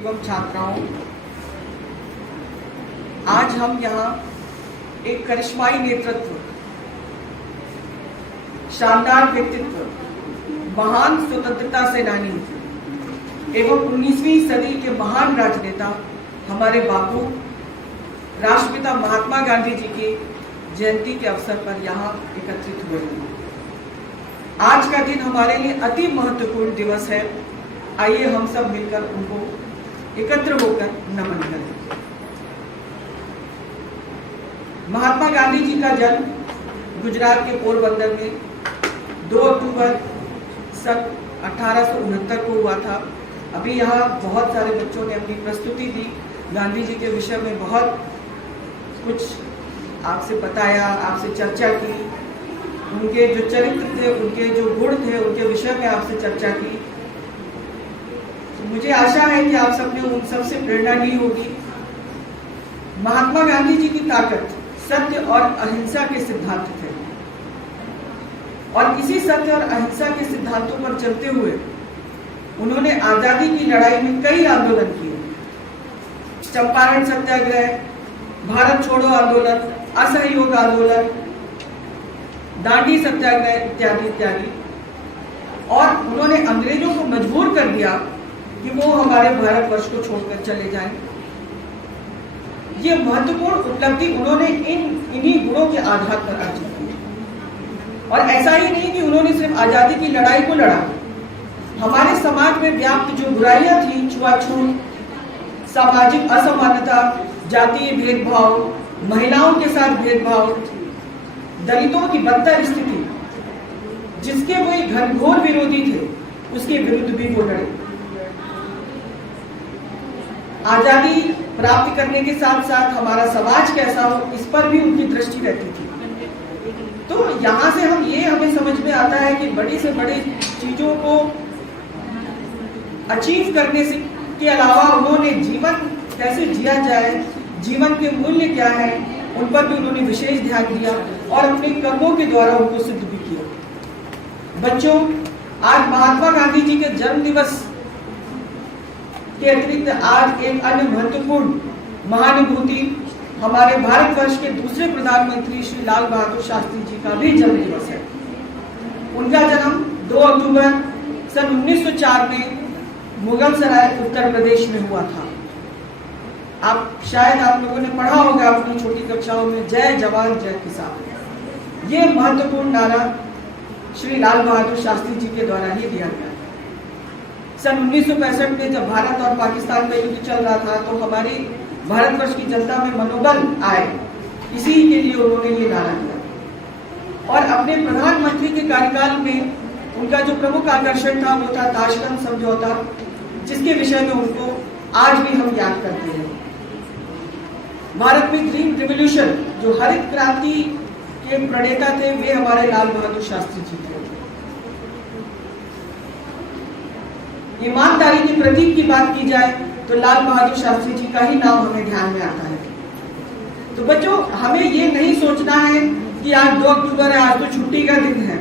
एवं छात्राओं, आज हम यहाँ एक करिश्माई नेतृत्व, शानदार व्यक्तित्व, महान स्वतंत्रता सेनानी एवं 19वीं सदी के महान राजनेता हमारे बापू राष्ट्रपिता महात्मा गांधी जी की जयंती के अवसर पर यहाँ एकत्रित हुए हैं। आज का दिन हमारे लिए अति महत्वपूर्ण दिवस है। आइए हम सब मिलकर उनको एकत्र होकर नमन करें। महात्मा गांधी जी का जन्म गुजरात के पोरबंदर में 2 अक्टूबर सन 1869 को हुआ था। अभी यहाँ बहुत सारे बच्चों ने अपनी प्रस्तुति दी, गांधी जी के विषय में बहुत कुछ आपसे बताया, आपसे चर्चा की, उनके जो चरित्र थे, उनके जो गुण थे, उनके विषय में आपसे चर्चा की। मुझे आशा है कि आप सबने उन सबसे प्रेरणा ली होगी। महात्मा गांधी जी की ताकत सत्य और अहिंसा के सिद्धांत थे और इसी सत्य और अहिंसा के सिद्धांतों पर चलते हुए उन्होंने आजादी की लड़ाई में कई आंदोलन किए। चंपारण सत्याग्रह, भारत छोड़ो आंदोलन, असहयोग आंदोलन, दांडी सत्याग्रह इत्यादि इत्यादि। और उन्होंने अंग्रेजों को मजबूर कर दिया कि वो हमारे भारतवर्ष को छोड़कर चले जाएं। ये महत्वपूर्ण उपलब्धि उन्होंने इन्हीं गुणों के आधार पर अर्जित की। और ऐसा ही नहीं कि उन्होंने सिर्फ आजादी की लड़ाई को लड़ा, हमारे समाज में व्याप्त जो बुराइयां थी, छुआछूत, सामाजिक असमानता, जातीय भेदभाव, महिलाओं के साथ भेदभाव, दलितों की बदतर स्थिति, जिसके वो घनघोर विरोधी थे, उसके विरुद्ध भी वो लड़े। आजादी प्राप्त करने के साथ साथ हमारा समाज कैसा हो, इस पर भी उनकी दृष्टि रहती थी। तो यहाँ से हमें समझ में आता है कि बड़ी से बड़ी चीजों को अचीव करने से के अलावा उन्होंने जीवन कैसे जिया जाए, जीवन के मूल्य क्या है, उन पर भी उन्होंने विशेष ध्यान दिया और अपने कर्मों के द्वारा उनको सिद्ध भी किया। बच्चों, आज महात्मा गांधी जी के जन्म दिवस के अतिरिक्त आज एक अन्य महत्वपूर्ण महानुभूति हमारे भारतवर्ष के दूसरे प्रधानमंत्री श्री लाल बहादुर शास्त्री जी का भी जन्म दिवस है। उनका जन्म 2 अक्टूबर सन 1904 में मुगलसराय उत्तर प्रदेश में हुआ था। शायद आप लोगों ने पढ़ा होगा अपनी छोटी कक्षाओं में, जय जवान जय किसान। ये महत्वपूर्ण नारा श्री लाल बहादुर शास्त्री जी के द्वारा ही दिया गया। सन 1965 में जब भारत और पाकिस्तान में युद्ध चल रहा था तो हमारी भारतवर्ष की जनता में मनोबल आए, इसी के लिए उन्होंने ये नारा दिया। और अपने प्रधानमंत्री के कार्यकाल में उनका जो प्रमुख आकर्षण था वो था ताशकंद समझौता, जिसके विषय में उनको आज भी हम याद करते हैं। भारत में ग्रीन रिवॉल्यूशन, जो हरित क्रांति के प्रणेता थे, वे हमारे लाल बहादुर शास्त्री जी थे। ईमानदारी के प्रतीक की बात की जाए तो लाल बहादुर शास्त्री जी का ही नाम हमें ध्यान में आता है। तो बच्चों, हमें ये नहीं सोचना है कि आज 2 अक्टूबर है, आज तो छुट्टी का दिन है,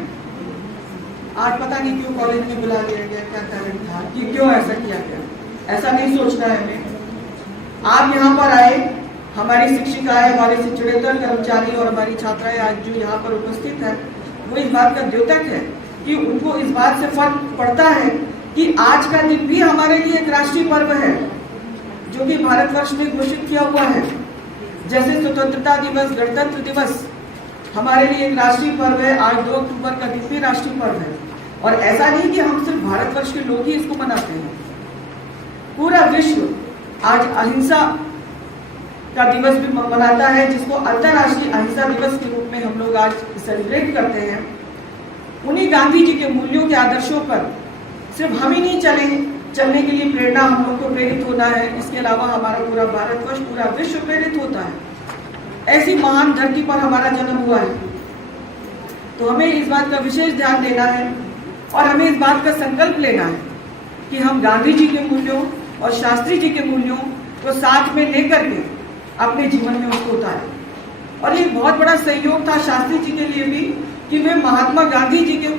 आज पता नहीं क्यों कॉलेज में बुला लिया गया, क्या कारण था कि क्यों ऐसा किया गया। ऐसा नहीं सोचना है हमें। आप यहाँ पर आए, हमारी शिक्षिकाएं, हमारे शिक्षणेतर कर्मचारी और हमारी छात्राएं आज जो यहाँ पर उपस्थित है, वो इस बात का द्योतक है कि उनको इस बात से फर्क पड़ता है कि आज का दिन भी हमारे लिए एक राष्ट्रीय पर्व है, जो कि भारतवर्ष में घोषित किया हुआ है। जैसे स्वतंत्रता दिवस, गणतंत्र दिवस हमारे लिए एक राष्ट्रीय पर्व है, आज 2 अक्टूबर का दिन भी राष्ट्रीय पर्व है। और ऐसा नहीं कि हम सिर्फ भारतवर्ष के लोग ही इसको मनाते हैं, पूरा विश्व आज अहिंसा का दिवस भी मनाता है, जिसको अंतर्राष्ट्रीय अहिंसा दिवस के रूप में हम लोग आज सेलिब्रेट करते हैं। उन्हीं गांधी जी के मूल्यों के आदर्शों पर सिर्फ हम ही नहीं चलने के लिए प्रेरणा हम लोग को प्रेरित होना है, इसके अलावा हमारा पूरा भारतवर्ष, पूरा विश्व प्रेरित होता है। ऐसी महान धरती पर हमारा जन्म हुआ है, तो हमें इस बात का विशेष ध्यान देना है और हमें इस बात का संकल्प लेना है कि हम गांधी जी के मूल्यों और शास्त्री जी के मूल्यों को साथ में लेकर के अपने जीवन में उसको उतारें। और ये बहुत बड़ा सहयोग था शास्त्री जी के लिए भी कि वे महात्मा गांधी जी के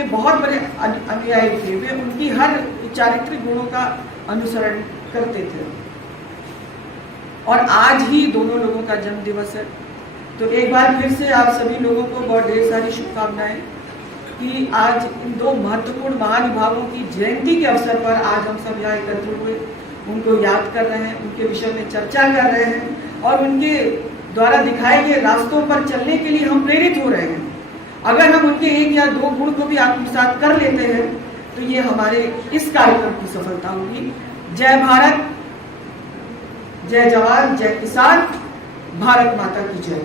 बहुत बड़े अनुयायी थे। वे उनकी हर चारित्रिक गुणों का अनुसरण करते थे। और आज ही दोनों लोगों का जन्म दिवस है। तो एक बार फिर से आप सभी लोगों को बहुत ढेर सारी शुभकामनाएं कि आज इन दो महत्वपूर्ण महानुभावों की जयंती के अवसर पर आज हम सब यहाँ एकत्र हुए, उनको याद कर रहे हैं, उनके विषय में चर्चा कर रहे हैं और उनके द्वारा दिखाए गए रास्तों पर चलने के लिए हम प्रेरित हो रहे हैं। अगर हम उनके एक या दो गुण को भी आत्मसात कर लेते हैं तो ये हमारे इस कार्यक्रम की सफलता होगी। जय भारत, जय जवान, जय किसान, भारत माता की जय।